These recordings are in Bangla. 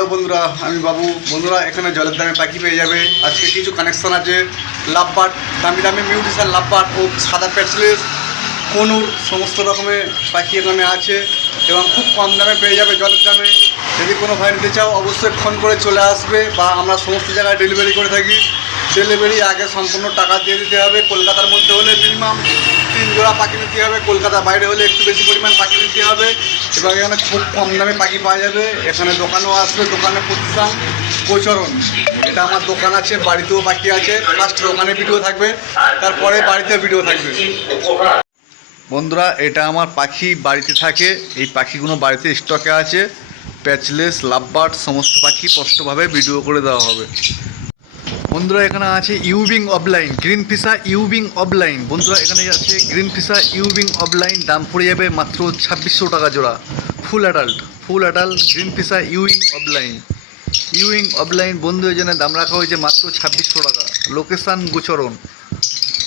হ্যালো বন্ধুরা, আমি বাবু। বন্ধুরা, এখানে জলের দামে পাখি পেয়ে যাবে। আজকে কিছু কানেকশন আছে। লাভবার্ড, দামি দামি মিউটিশান লাভবার্ড ও সাদা প্যাটসলেস, কনুর, সমস্ত রকমের পাখি এখানে আছে এবং খুব কম দামে পেয়ে যাবে জলের দামে। যদি কোনো ভাই নিতে চাও অবশ্যই ফোন করে চলে আসবে, বা আমরা সমস্ত জায়গায় ডেলিভারি করে থাকি। ডেলিভারি আগে সম্পূর্ণ টাকা দিয়ে দিতে হবে। কলকাতার মধ্যে হলে মিনিমাম 3 জোড়া পাখি নিতে হবে, কলকাতার বাইরে হলে একটু বেশি পরিমাণ পাখি নিতে হবে। এবং এখানে খুব কম দামে পাখি পাওয়া যাবে। এখানে দোকানও আসবে, দোকানের প্রতিষ্ঠান গোচরণ। এটা আমার দোকান আছে, বাড়িতেও পাখি আছে। ফার্স্ট দোকানে ভিডিও থাকবে, তারপরে বাড়িতে ভিডিও থাকবে। বন্ধুরা, এটা আমার পাখি বাড়িতে থাকে। এই পাখিগুলো বাড়িতে স্টকে আছে। প্যাচলেস, লাভবার্ড, সমস্ত পাখি স্পষ্টভাবে ভিডিও করে দেওয়া হবে। বন্ধুরা, এখানে আছে ইউবিং অফলাইন, গ্রিন ফিশার ইউবিং অফলাইন। বন্ধুরা, এখানে আছে গ্রিন ফিশার ইউবিং অফলাইন। দাম পড়ে যাবে মাত্র 2600 টাকা জোড়া। ফুল অ্যাডাল্ট গ্রিন ফিশার ইউবিং অফলাইন। ইউবিং অফলাইন বন্ধুদের জন্য দাম রাখা হয়েছে মাত্র 2600 টাকা। লোকেশান গোচরণ।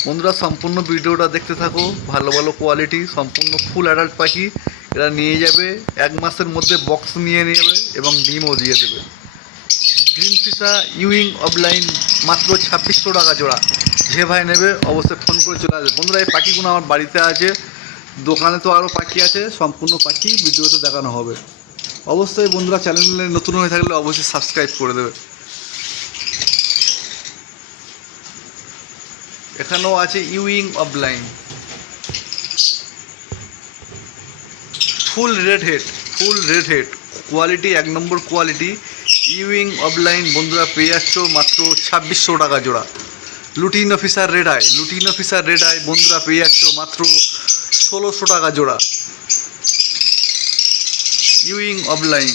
বন্ধুরা, সম্পূর্ণ ভিডিওটা দেখতে থাকো। ভালো ভালো কোয়ালিটি সম্পূর্ণ ফুল অ্যাডাল্ট পাখি। এরা নিয়ে যাবে 1 মাসের মধ্যে, বক্স নিয়ে নেবে এবং ডিমও দিয়ে দেবে। গ্রিন ফিশার ইউবিং অফলাইন মাত্র 2600 টাকা জোড়া। যে ভাই নেবে অবশ্যই ফোন করে চলে আসবে। বন্ধুরা, এই পাখিগুলো আমার বাড়িতে আছে, দোকানে তো আরও পাখি আছে। সম্পূর্ণ পাখি ভিডিওতে দেখানো হবে। অবশ্যই বন্ধুরা, চ্যানেলে নতুন হয়ে থাকলে অবশ্যই সাবস্ক্রাইব করে দেবে। এখানেও আছে ইউবিং offline, full red head quality, 1 নম্বর কোয়ালিটি। ইউবিং অফলাইন বন্ধুরা পেয়ে যাচ্ছ মাত্র 2600 টাকা জোড়া। লুটিন অফিসার রেড আই বন্ধুরা পেয়ে যাচ্ছ মাত্র 1600 টাকা জোড়া। ইউবিং অফলাইন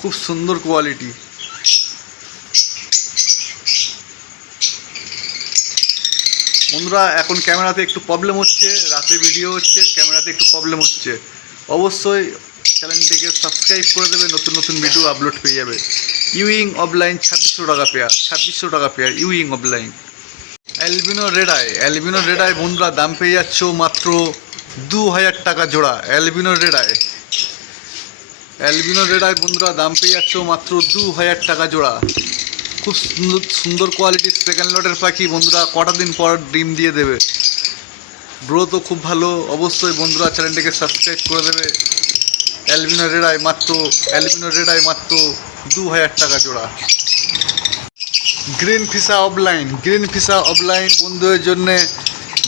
খুব সুন্দর কোয়ালিটি। বন্ধুরা, এখন ক্যামেরাতে একটু প্রবলেম হচ্ছে, রাতে ভিডিও হচ্ছে, ক্যামেরাতে একটু প্রবলেম হচ্ছে। অবশ্যই চ্যানেলটিকে সাবস্ক্রাইব করে দেবে, নতুন নতুন ভিডিও আপলোড পেয়ে যাবে। ইউবিং অফলাইন 2600 টাকা পেয়ার ইউবিং অফলাইন। অ্যালবিনো রেড আই বন্ধুরা দাম পেয়ে যাচ্ছ মাত্র 2000 টাকা জোড়া। অ্যালবিনো রেড আই বন্ধুরা দাম পেয়ে যাচ্ছ মাত্র 2000 টাকা জোড়া। খুব সুন্দর কোয়ালিটির সেকেন্ড লটের পাখি। বন্ধুরা, কটা দিন পর ডিম দিয়ে দেবে। গ্রোথও খুব ভালো। অবশ্যই বন্ধুরা চ্যানেলটিকে সাবস্ক্রাইব করে দেবে। অ্যালবিনো রেড আই মাত্র 2000 টাকা জোড়া। গ্রিন ফিশার অফলাইন বন্ধুদের জন্য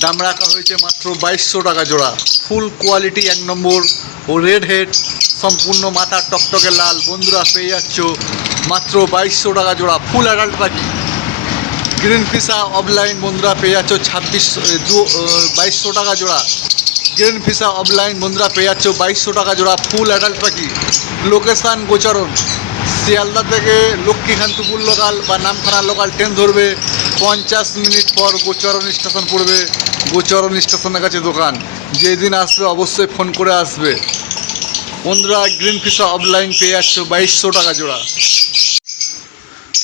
দাম রাখা হয়েছে মাত্র 2200 টাকা জোড়া। ফুল কোয়ালিটি, 1 নম্বর ও রেড হেড, সম্পূর্ণ মাথা টকটকে লাল। বন্ধুরা পেয়ে যাচ্ছ মাত্র 2200 টাকা জোড়া। ফুল অ্যাডাল্ট পাখি গ্রিন ফিশার অফলাইন বন্ধুরা পেয়ে যাচ্ছ 2200 টাকা জোড়া। গ্রিন ফিশার অফলাইন বন্ধুরা পেয়ে যাচ্ছ 2200 টাকা জোড়া। ফুল অ্যাডাল্ট পাখি। লোকেশান গোচরণ। শিয়ালদা থেকে লক্ষ্মীকান্তপুর লোকাল বা নামখানা লোকাল ট্রেন ধরবে, 50 মিনিট পর গোচরণ স্টেশন পড়বে। গোচরণ স্টেশনের কাছে দোকান। যেদিন আসবে অবশ্যই ফোন করে আসবে। বন্ধুরা, গ্রিন ফিশার অফলাইন পেয়ে যাচ্ছ 2200 টাকা জোড়া।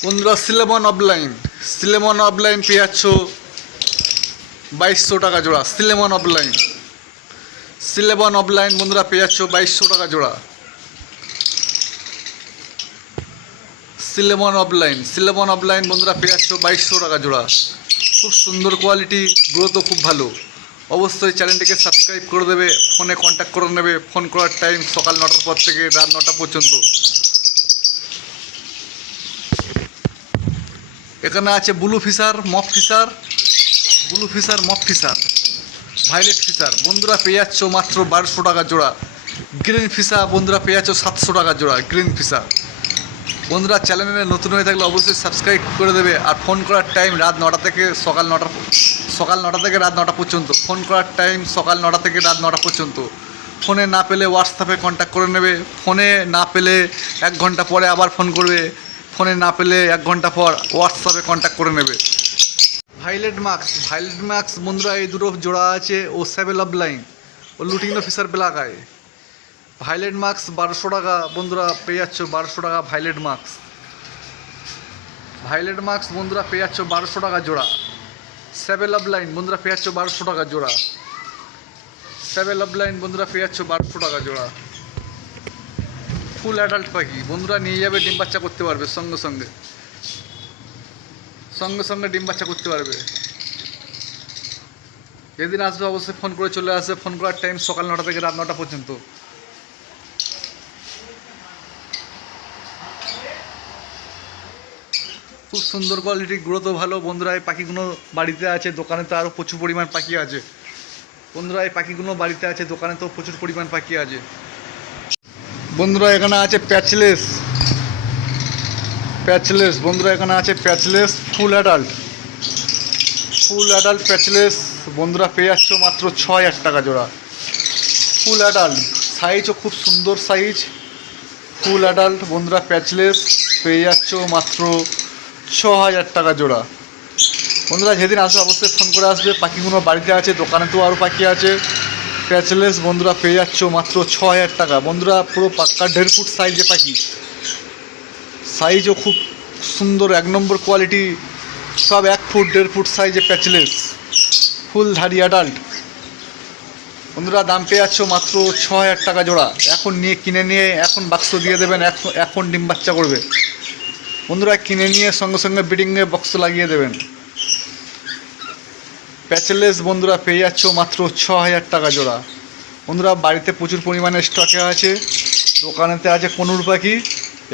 বন্ধুরা, সিলেমন অফলাইন পেয়ে যাচ্ছ 2200 টাকা জোড়া। সিলেমন অফলাইন বন্ধুরা পেয়ে যাচ্ছ 2200 টাকা জোড়া। সিলেমন অফলাইন বন্ধুরা পেয়ে যাচ্ছ 2200 টাকা জোড়া। খুব সুন্দর কোয়ালিটি, গ্রোথও খুব ভালো। অবশ্যই চ্যানেলটিকে সাবস্ক্রাইব করে দেবে। ফোনে কন্ট্যাক্ট করে নেবে। ফোন করার টাইম সকাল 9টার পর থেকে রাত 9টা পর্যন্ত। এখানে আছে blue fischer, mauve fischer, violet fischer বন্ধুরা পেয়ে যাচ্ছ মাত্র 1200 টাকা জোড়া। গ্রিন ফিশার বন্ধুরা পেয়ে যাচ্ছ 700 টাকা জোড়া। গ্রিন ফিশার বন্ধুরা চ্যানেলে নতুন হয়ে থাকলে অবশ্যই সাবস্ক্রাইব করে দেবে। আর ফোন করার টাইম রাত 9টা থেকে সকাল 9টা থেকে রাত 9টা পর্যন্ত। ফোন করার টাইম সকাল 9টা থেকে রাত 9টা পর্যন্ত। ফোনে না পেলে হোয়াটসঅ্যাপে কন্ট্যাক্ট করে নেবে। ফোনে না পেলে 1 ঘন্টা পরে আবার ফোন করবে। ফোনে না পেলে 1 ঘন্টা পর হোয়াটসঅ্যাপে কন্ট্যাক্ট করে নেবে। ভায়োলেট মার্কস বন্ধুরা এই দুটো জোড়া আছে। ও সেভেল অফলাইন ও lutino fischer black eye. Violet marks 1200 টাকা বন্ধুরা পেয়ে যাচ্ছ 1200 টাকা। ভায়োলেট মার্কস বন্ধুরা পেয়ে যাচ্ছ 1200 টাকা জোড়া। সেভেল অফলাইন বন্ধুরা পেয়ে যাচ্ছ 1200 টাকা জোড়া। 1200 টাকা জোড়া। ফুল অ্যাডাল্ট পাখি, বন্ধুরা নিয়ে যাবে, ডিম বাচ্চা করতে পারবে সঙ্গে সঙ্গে ডিম বাচ্চা করতে পারবে। যেদিন আসবে অবশ্যই ফোন করে চলে আসবে। ফোন করার টাইম সকাল 9টা থেকে রাত 9টা পর্যন্ত। খুব সুন্দর কোয়ালিটি, গ্রোথও ভালো। বন্ধুরা এই পাখিগুলো বাড়িতে আছে, দোকানে তো আরও প্রচুর পরিমাণ পাখি আছে। বন্ধুরা এই পাখিগুলো বাড়িতে আছে, দোকানে তো প্রচুর পরিমাণ পাখি আছে। বন্ধুরা এখানে আছে প্যাচলেস। বন্ধুরা এখানে আছে প্যাচলেস ফুল অ্যাডাল্ট প্যাচলেস। বন্ধুরা পেয়ে যাচ্ছ মাত্র 6000 টাকা জোড়া। ফুল অ্যাডাল্ট সাইজও খুব সুন্দর সাইজ। ফুল অ্যাডাল্ট বন্ধুরা প্যাচলেস পেয়ে যাচ্ছ মাত্র 6000 টাকা জোড়া। বন্ধুরা যেদিন আসবে অবশ্যই ফোন করে আসবে। পাখিগুলো বাড়িতে আছে, দোকানে তো আরও পাখি আছে। প্যাচলেস বন্ধুরা পেয়ে যাচ্ছ মাত্র 6000 টাকা। বন্ধুরা পুরো পাক্কা 1.5 ফুট সাইজে পাখি, সাইজও খুব সুন্দর, 1 নম্বর কোয়ালিটি। সব 1 ফুট 1.5 ফুট সাইজে প্যাচলেস ফুল ধারি অ্যাডাল্ট। বন্ধুরা দাম পেয়ে যাচ্ছ মাত্র 6000 টাকা জোড়া। এখন কিনে নিয়ে এখন বাক্স দিয়ে দেবেন, এখন ডিম বাচ্চা করবে। বন্ধুরা কিনে নিয়ে সঙ্গে সঙ্গে ব্রিডিংয়ে বক্স লাগিয়ে দেবেন। প্যাচলেস বন্ধুরা পেয়ে যাচ্ছ মাত্র 6000 টাকা জোড়া। বন্ধুরা বাড়িতে প্রচুর পরিমাণে স্টকে আছে, দোকানেতে আছে কনুর পাখি,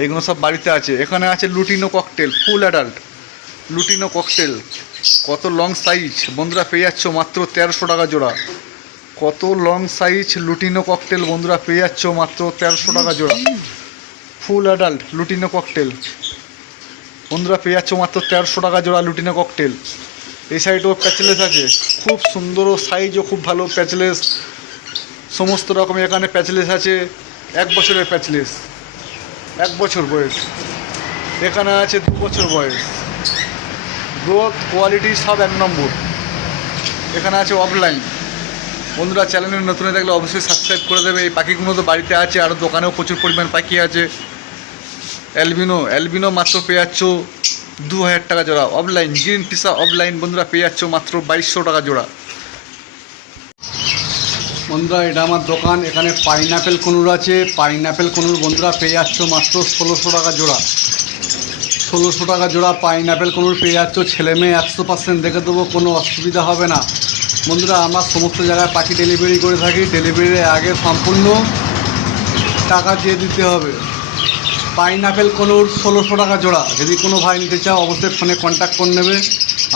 এইগুলো সব বাড়িতে আছে। এখানে আছে lutino cocktail full adult. Lutino cocktail কত লং সাইজ, বন্ধুরা পেয়ে যাচ্ছ মাত্র 1300 টাকা জোড়া। কত লং সাইজ লুটিনো ককটেল, বন্ধুরা পেয়ে যাচ্ছ মাত্র 1300 টাকা জোড়া। ফুল অ্যাডাল্ট লুটিনো ককটেল বন্ধুরা পেয়ে যাচ্ছ মাত্র 1300 টাকা জোড়া লুটিনো ককটেল। এই সাইডেও প্যাচলেস আছে, খুব সুন্দর সাইজও খুব ভালো প্যাচলেস। সমস্ত রকমের এখানে প্যাচলেস আছে। 1 বছরের প্যাচলেস, 1 বছর বয়স। এখানে আছে 2 বছর বয়স। গ্রোথ কোয়ালিটি সব 1 নম্বর। এখানে আছে অফলাইন। বন্ধুরা চ্যানেলে নতুন থাকলে অবশ্যই সাবস্ক্রাইব করে দেবে। এই পাখিগুলো তো বাড়িতে আছে, আরও দোকানেও প্রচুর পরিমাণ পাখি আছে। অ্যালবিনো মাত্র পেয়ে যাচ্ছ 2000 টাকা জোড়া। অফলাইন গ্রিন পিসা অফলাইন বন্ধুরা পেয়ে যাচ্ছ মাত্র 2200 টাকা জোড়া। বন্ধুরা এটা আমার দোকান। এখানে পাইনাপেল কনুর আছে। পাইনাপেল কনুর বন্ধুরা পেয়ে যাচ্ছ মাত্র 1600 টাকা জোড়া। 1600 টাকা জোড়া পাইনাপেল কনুর পেয়ে যাচ্ছ। ছেলে মেয়ে 100% দেখে দেবো, কোনো অসুবিধা হবে না। বন্ধুরা আমরা সমস্ত জায়গায় পাখি ডেলিভারি করে থাকি। ডেলিভারির আগে সম্পূর্ণ টাকা দিয়ে দিতে হবে। পাইনাপেল কনুর 1600 টাকা জোড়া। যদি কোনো ভাই নিতে চাও অবশ্যই ফোনে কন্ট্যাক্ট করে নেবে।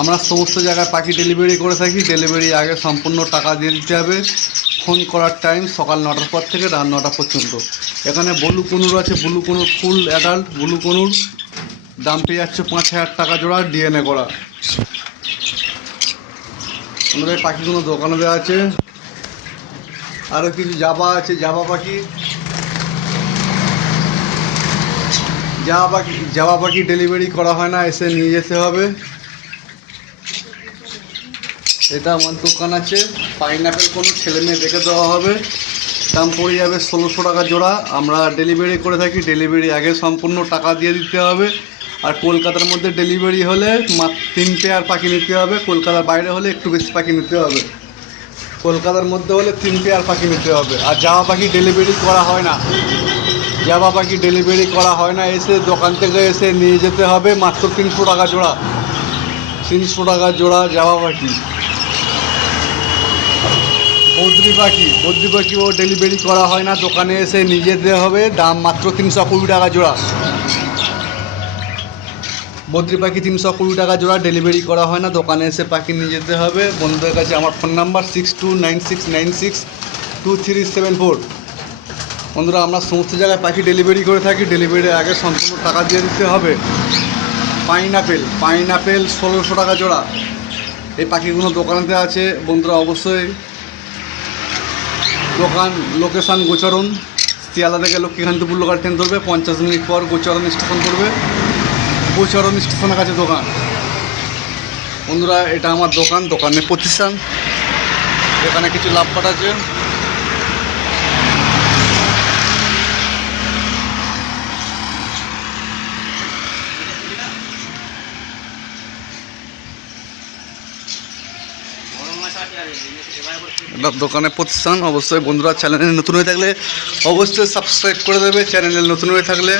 আমরা সমস্ত জায়গায় পাখি ডেলিভারি করে থাকি। ডেলিভারি আগে সম্পূর্ণ টাকা দিয়ে দিতে হবে। ফোন করার টাইম সকাল 9টার পর থেকে রাত 9টা পর্যন্ত। এখানে ব্লু কনুর আছে, blue conure full adult blue conure দাম পেয়ে যাচ্ছে 5000 টাকা জোড়া, ডিএনএ করা। আমাদের পাখিগুলো দোকানে দেওয়া আছে। আরও কিছু জাবা আছে, জাবা পাখি ডেলিভারি করা হয় না, এসে নিয়ে যেতে হবে। এটা আমার দোকান আছে। পাইনাপেল কোনো ছেলে মেয়ে দেখে দেওয়া হবে। দাম পড়ে যাবে 1600 টাকা জোড়া। আমরা ডেলিভারি করে থাকি। ডেলিভারি আগে সম্পূর্ণ টাকা দিয়ে দিতে হবে। আর কলকাতার মধ্যে ডেলিভারি হলে 3 পেয়ার পাখি নিতে হবে। কলকাতার বাইরে হলে একটু বেশি পাখি নিতে হবে। কলকাতার মধ্যে হলে 3 পেয়ার পাখি নিতে হবে। আর জামা পাখি ডেলিভারি করা হয় না। জামা পাখি ডেলিভারি করা হয় না, এসে দোকান থেকে এসে নিয়ে যেতে হবে। মাত্র 300 টাকা জোড়া। 300 টাকা জোড়া জামা পাখি। বদ্রি পাখিও ডেলিভারি করা হয় না, দোকানে এসে নিয়ে যেতে হবে। দাম মাত্র 320 টাকা জোড়া। বদ্রি পাখি 320 টাকা জোড়া, ডেলিভারি করা হয় না, দোকানে এসে পাখি নিয়ে যেতে হবে। বন্ধুদের কাছে আমার ফোন নাম্বার 6296962374। বন্ধুরা আমরা সমস্ত জায়গায় পাখি ডেলিভারি করে থাকি। ডেলিভারির আগে সম্পূর্ণ টাকা দিয়ে দিতে হবে। পাইনাপেল 1600 টাকা জোড়া। এই পাখিগুলো দোকানেতে আছে। বন্ধুরা অবশ্যই দোকান লোকেশান গোচরণ, শিয়ালদা থেকে লক্ষ্মীকান্তপুর লোকাল ট্রেন ধরবে, 50 মিনিট পর গোচরণ স্টেশন পড়বে। গোচরণ স্টেশনের কাছে দোকান। বন্ধুরা এটা আমার দোকান, দোকানের প্রতিষ্ঠান। এখানে কিছু লাভবাট আছে। এটা দোকানের প্রতিষ্ঠান। অবশ্যই বন্ধুরা চ্যানেলে নতুন হয়ে থাকলে অবশ্যই সাবস্ক্রাইব করে দেবে, চ্যানেলে নতুন হয়ে থাকলে।